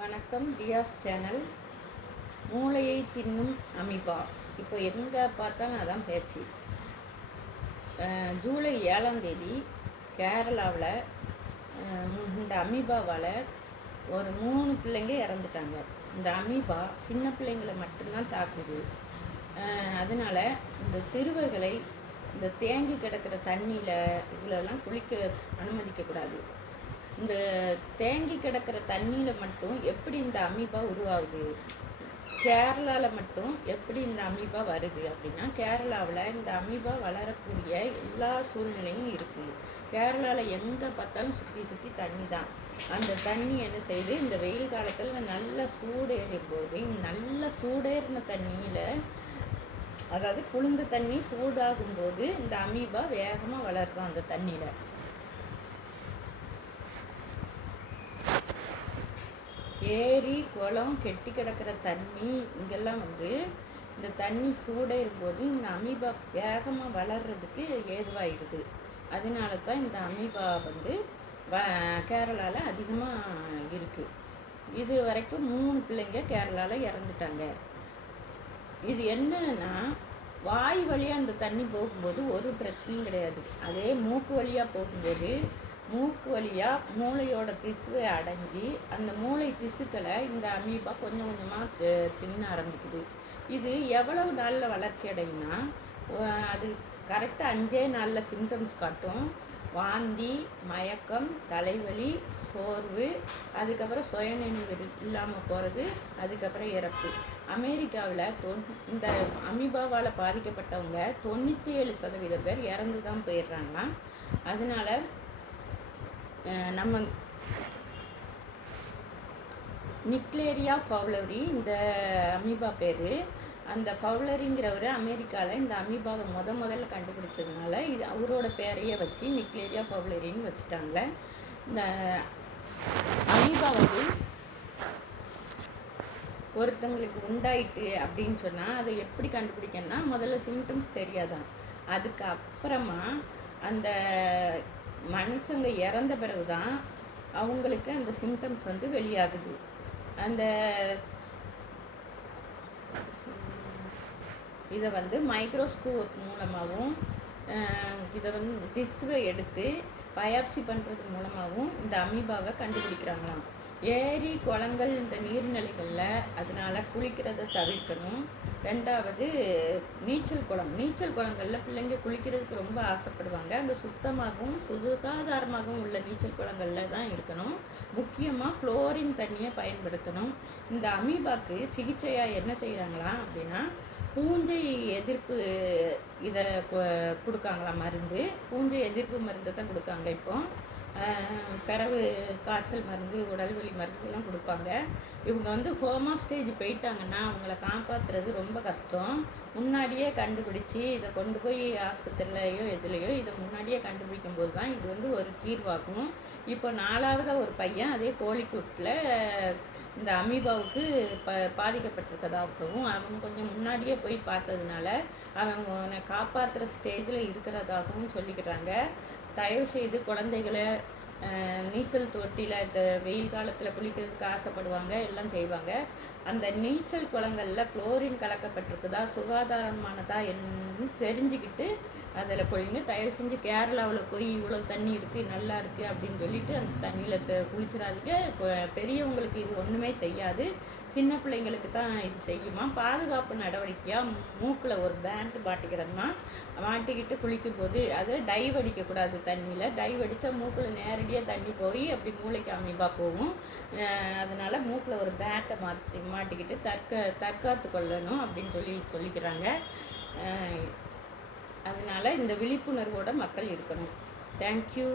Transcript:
வணக்கம். டியாஸ் சேனல். மூளையை தின்னும் அமீபா. இப்போ எங்கே பார்த்தாலும் அதான் பேச்சு. ஜூலை 7ஆம் தேதி கேரளாவில் இந்த அமீபாவால் ஒரு 3 பிள்ளைங்க இறந்துட்டாங்க. இந்த அமீபா சின்ன பிள்ளைங்களை மட்டும்தான் தாக்குது. அதனால் இந்த சிறுவர்களை இந்த தேங்கி கிடக்கிற தண்ணியில் இதிலெல்லாம் குளிக்க அனுமதிக்கக்கூடாது. இந்த தேங்கி கிடக்கிற தண்ணியில் மட்டும் எப்படி இந்த அமீபா உருவாகுது, கேரளாவில் மட்டும் எப்படி இந்த அமீபா வருது அப்படின்னா, கேரளாவில் இந்த அமீபா வளரக்கூடிய எல்லா சூழ்நிலையும் இருக்குது. கேரளாவில் எங்கே பார்த்தாலும் சுற்றி சுற்றி தண்ணி தான். அந்த தண்ணி என்ன செய்யுது, இந்த வெயில் காலத்தில் நல்ல சூடேறும் போது நல்ல சூடேறின தண்ணியில், அதாவது குளிர்ந்த தண்ணி சூடாகும்போது இந்த அமீபா வேகமாக வளருதான் அந்த தண்ணியில். ஏரி குளம் கெட்டி கிடக்கிற தண்ணி இங்கெல்லாம் இந்த தண்ணி சூடேறும் போது இந்த அமீபா வேகமாக வளர்கிறதுக்கு ஏதுவாகிடுது. அதனால தான் இந்த அமீபா கேரளாவில் அதிகமாக இருக்குது. இது வரைக்கும் 3 பிள்ளைங்க கேரளாவில் இறந்துட்டாங்க. இது என்னன்னா, வாய் வழியாக அந்த தண்ணி போகும்போது ஒரு பிரச்சனையும் கிடையாது. அதே மூக்கு வழியாக போகும்போது மூக்கு வழியாக மூளையோட திசுவை அடைஞ்சி அந்த மூளை திசுக்களை இந்த அமீபா கொஞ்சம் கொஞ்சமாக தின்ன ஆரம்பிக்குது. இது எவ்வளவு நாளில் வளர்ச்சி அடையும்னா, அது கரெக்டாக 5 நாளில் சிம்டம்ஸ் காட்டும். வாந்தி, மயக்கம், தலைவலி, சோர்வு, அதுக்கப்புறம் சுயநினைவு இல்லாமல் போகிறது, அதுக்கப்புறம் இறப்பு. அமெரிக்காவில் இந்த அமீபாவால் பாதிக்கப்பட்டவங்க 97% பேர் இறந்து தான் போயிடுறாங்களாம். அதனால நம்ம நிக்லேரியா ஃபவுலரி இந்த அமீபா பேர். அந்த ஃபவுலரிங்கிறவர் அமெரிக்காவில் இந்த அமீபாவை முதல்ல கண்டுபிடிச்சதுனால இது அவரோட பேரையே வச்சு நிக்லேரியா ஃபவுலரின்னு வச்சுட்டாங்க. இந்த அமீபா ஒருத்தங்களுக்கு உண்டாயிட்டு அப்படின்னு சொன்னால் அதை எப்படி கண்டுபிடிக்கணும்னா, முதல்ல சிம்டம்ஸ் தெரியாதான். அதுக்கு அப்புறமா அந்த மனுஷங்க இறந்த பிறகு தான் அவங்களுக்கு அந்த சிம்டம்ஸ் வெளியாகுது. அந்த இதை மைக்ரோஸ்கோப் மூலமாகவும் இதை திசுவை எடுத்து பயாப்சி பண்ணுறது மூலமாகவும் இந்த அமீபாவை கண்டுபிடிக்கிறாங்களாம். ஏரி குளங்கள் இந்த நீர்நிலைகளில் அதனால் குளிக்கிறத தவிர்க்கணும். 2வது நீச்சல் குளங்களில் பிள்ளைங்க குளிக்கிறதுக்கு ரொம்ப ஆசைப்படுவாங்க. அந்த சுத்தமாகவும் சுகாதாரமாகவும் உள்ள நீச்சல் குளங்களில் தான் இருக்கணும். முக்கியமாக குளோரின் தண்ணியை பயன்படுத்தணும். இந்த அமீபாக்கு சிகிச்சையாக என்ன செய்கிறாங்களாம் அப்படின்னா, பூஞ்சை எதிர்ப்பு இதை கொடுக்காங்களாம் மருந்து. பூஞ்சை எதிர்ப்பு மருந்தை தான் கொடுக்காங்க. இப்போ பிறவு காய்ச்சல் மருந்து, உடல்வலி மருந்துலாம் கொடுப்பாங்க. இவங்க ஹோமா ஸ்டேஜ் போயிட்டாங்கன்னா அவங்கள காப்பாற்றுறது ரொம்ப கஷ்டம். முன்னாடியே கண்டுபிடிச்சி இதை கொண்டு போய் ஆஸ்பத்திரிலையோ எதுலேயோ இதை முன்னாடியே கண்டுபிடிக்கும் போது தான் இது ஒரு தீர்வாகும். இப்போ 4வது ஒரு பையன் அதே கோழிக்கூட்டில் இந்த அமீபாவுக்கு பாதிக்கப்பட்டிருக்கதாகவும் அவன் கொஞ்சம் முன்னாடியே போய் பார்த்ததுனால அவன் காப்பாற்றுற ஸ்டேஜில் இருக்கிறதாகவும் சொல்லிக்கிறாங்க. தயவுசெய்து குழந்தைகளை நீச்சல் தொட்டியில் இந்த வெயில் காலத்தில் குளிக்கிறதுக்கு ஆசைப்படுவாங்க, எல்லாம் செய்வாங்க. அந்த நீச்சல் குளங்களில் குளோரின் கலக்கப்பட்டிருக்குதா, சுகாதாரமானதா என்று தெரிஞ்சுக்கிட்டு அதில் குளிங்க. தயவு செஞ்சு கேரளாவில் போய் இவ்வளோ தண்ணி இருக்குது, நல்லா இருக்குது அப்படின்னு சொல்லிட்டு அந்த தண்ணியில் குளிச்சிடாதீங்க. பெரியவங்களுக்கு இது ஒன்றுமே செய்யாது, சின்ன பிள்ளைங்களுக்கு தான் இது செய்யுமா. பாதுகாப்பு நடவடிக்கையாக மூக்கில் ஒரு பேண்ட் மாட்டிக்கிட்டு குளிக்கும்போது அது டைவ் அடிக்கக்கூடாது. தண்ணியில் டைவ் அடித்தா மூக்கில் நேரடியாக தண்ணி போய் அப்படி மூளைக்கு அமீபா போகும். அதனால் மூக்கில் ஒரு பேட்டை மாட்டிக்கிட்டு தற்காத்து கொள்ளணும் அப்படின்னு சொல்லிக்கிறாங்க. அதனால் இந்த விழிப்புணர்வோடு மக்கள் இருக்கணும். தேங்க்யூ.